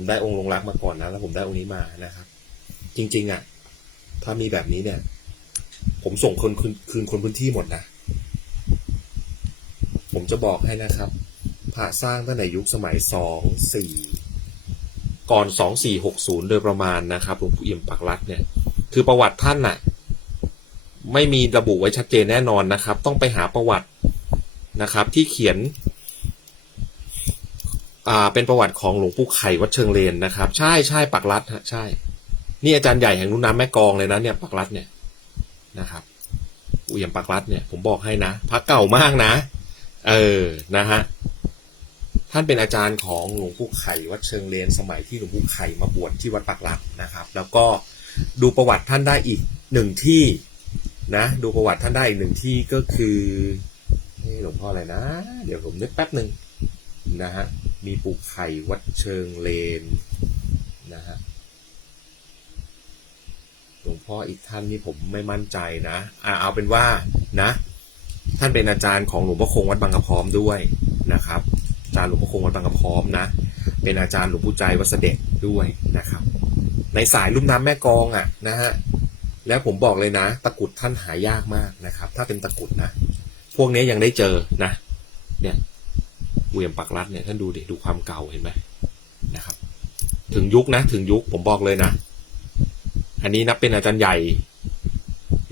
มได้องค์ลงรักมาก่อนนะแล้วผมได้องค์นี้มานะครับ จริง ๆอะ ถ้ามีแบบนี้เนี่ย ผมส่งคนคืนคืนคนพื้นที่หมดนะ ผมจะบอกให้นะครับพระสร้างตั้งแต่ยุคสมัยสองสี่ก่อนสองสี่หกศูนย์โดยประมาณนะครับหลวงปู่เอี่ยมปักรัดเนี่ย คือประวัติท่านน่ะ ไม่มีระบุไว้ชัดเจนแน่นอนนะครับ ต้องไปหาประวัตินะครับ ที่เขียน อ่าเป็นประวัติของหลวงปู่ไข่วัดเชิงเลนนะครับ ใช่ใช่ปักรัดฮะใช่ นี่อาจารย์ใหญ่แห่งรุ่นน้ำแม่กองเลยนะเนี่ยปักรัดเนี่ยนะครับอุยมปักรัดเนี่ยผมบอกให้นะพระเก่ามากนะ เออนะฮะท่านเป็นอาจารย์ของหลวงปู่ไข่วัดเชิงเลนสมัยที่หลวงปู่ไข่มาบวชที่วัดปักรัดนะครับ แล้วก็ดูประวัติท่านได้อีกหนึ่งที่นะ ดูประวัติท่านได้อีกหนึ่งที่ก็คือหลวงพ่ออะไรนะ เดี๋ยวผมนึกแป๊บหนึ่งนะฮะ มีปู่ไข่วัดเชิงเลนนะฮะหลวงพ่ออีกท่านนี่ผมไม่มั่นใจนะ อ่าเอาเป็นว่านะ ท่านเป็นอาจารย์ของหลวงพ่อคงวัดบางกระพร้อมด้วยนะครับ อาจารย์หลวงพ่อคงวัดบางกระพร้อมนะ เป็นอาจารย์หลวงปู่ใจวัดเสด็จด้วยนะครับ ในสายลุ่มน้ำแม่กองอะนะฮะ แล้วผมบอกเลยนะ ตะกุดท่านหายากมากนะครับ ถ้าเป็นตะกุดนะ พวกนี้ยังได้เจอนะ เนี่ย เวียมปักรัดเนี่ยท่านดูดิดูความเก่าเห็นไหมนะครับ ถึงยุคนะถึงยุคผมบอกเลยนะ อันนี้นับเป็นอาจารย์ใหญ่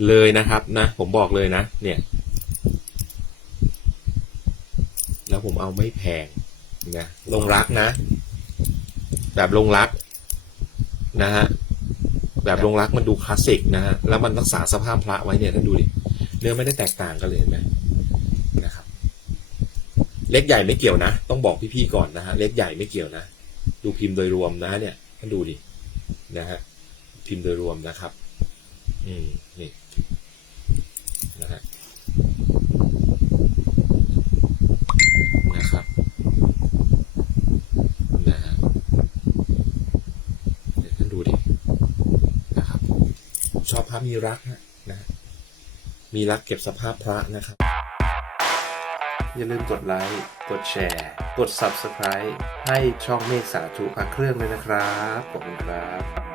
เลยนะครับนะผมบอกเลยนะ เนี่ย แล้วผมเอาไม่แพงนะลงรักนะ แบบลงรักนะฮะแบบลงรักมันดูคลาสสิกนะฮะแล้วมันรักษาสภาพพระไว้เนี่ยท่านดูดิเนื้อไม่ได้แตกต่างกันเลยเห็นไหม เล็กใหญ่ไม่เกี่ยวนะ ต้องบอกพี่ๆก่อนนะฮะ เล็กใหญ่ไม่เกี่ยวนะ ดูพิมพ์โดยรวมนะเนี่ยท่านดูดิ นะฮะ พิมพ์โดยรวมนะครับ อืม นี่ นะฮะ นะครับ นะฮะเดี๋ยวท่านดูดิ นะครับ ชอบพระมีรักฮะนะฮะมีรักเก็บสภาพพระนะครับ อย่าลืมกดไลค์ กดแชร์ กด Subscribe ให้ช่องเมฆสาธุพระเครื่องเลยนะครับ ขอบคุณครับ